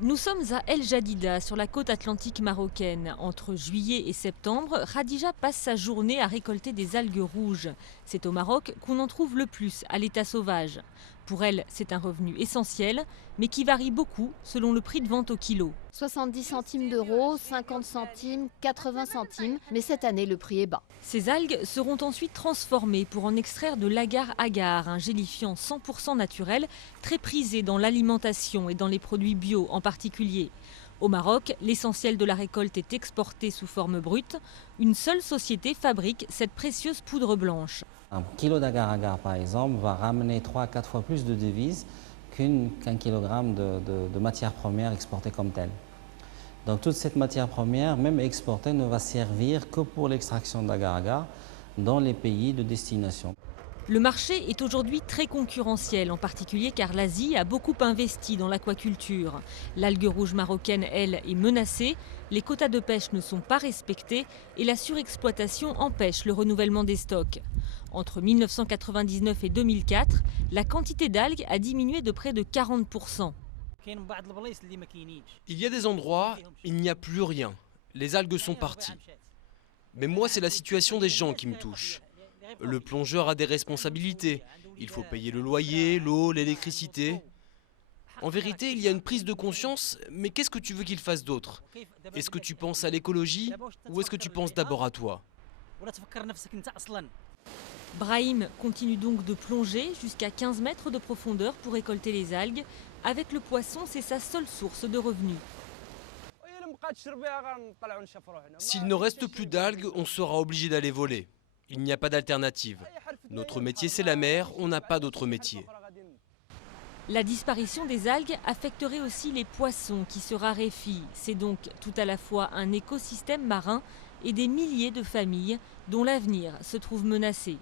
Nous sommes à El Jadida, sur la côte atlantique marocaine. Entre juillet et septembre, Khadija passe sa journée à récolter des algues rouges. C'est au Maroc qu'on en trouve le plus, à l'état sauvage. Pour elle, c'est un revenu essentiel, mais qui varie beaucoup selon le prix de vente au kilo. 70 centimes d'euros, 50 centimes, 80 centimes, mais cette année le prix est bas. Ces algues seront ensuite transformées pour en extraire de l'agar-agar, un gélifiant 100% naturel, très prisé dans l'alimentation et dans les produits bio en particulier. Au Maroc, l'essentiel de la récolte est exporté sous forme brute. Une seule société fabrique cette précieuse poudre blanche. Un kilo d'agar-agar, par exemple, va ramener 3 à 4 fois plus de devises qu'un kilogramme de matière première exportée comme telle. Donc toute cette matière première, même exportée, ne va servir que pour l'extraction d'agar-agar dans les pays de destination. Le marché est aujourd'hui très concurrentiel, en particulier car l'Asie a beaucoup investi dans l'aquaculture. L'algue rouge marocaine, elle, est menacée, les quotas de pêche ne sont pas respectés et la surexploitation empêche le renouvellement des stocks. Entre 1999 et 2004, la quantité d'algues a diminué de près de 40%. Il y a des endroits, il n'y a plus rien. Les algues sont parties. Mais moi, c'est la situation des gens qui me touche. Le plongeur a des responsabilités. Il faut payer le loyer, l'eau, l'électricité. En vérité, il y a une prise de conscience, mais qu'est-ce que tu veux qu'il fasse d'autre? Est-ce que tu penses à l'écologie ou est-ce que tu penses d'abord à toi? Brahim continue donc de plonger jusqu'à 15 mètres de profondeur pour récolter les algues. Avec le poisson, c'est sa seule source de revenus. S'il ne reste plus d'algues, on sera obligé d'aller voler. Il n'y a pas d'alternative. Notre métier, c'est la mer, on n'a pas d'autre métier. La disparition des algues affecterait aussi les poissons qui se raréfient. C'est donc tout à la fois un écosystème marin et des milliers de familles dont l'avenir se trouve menacé.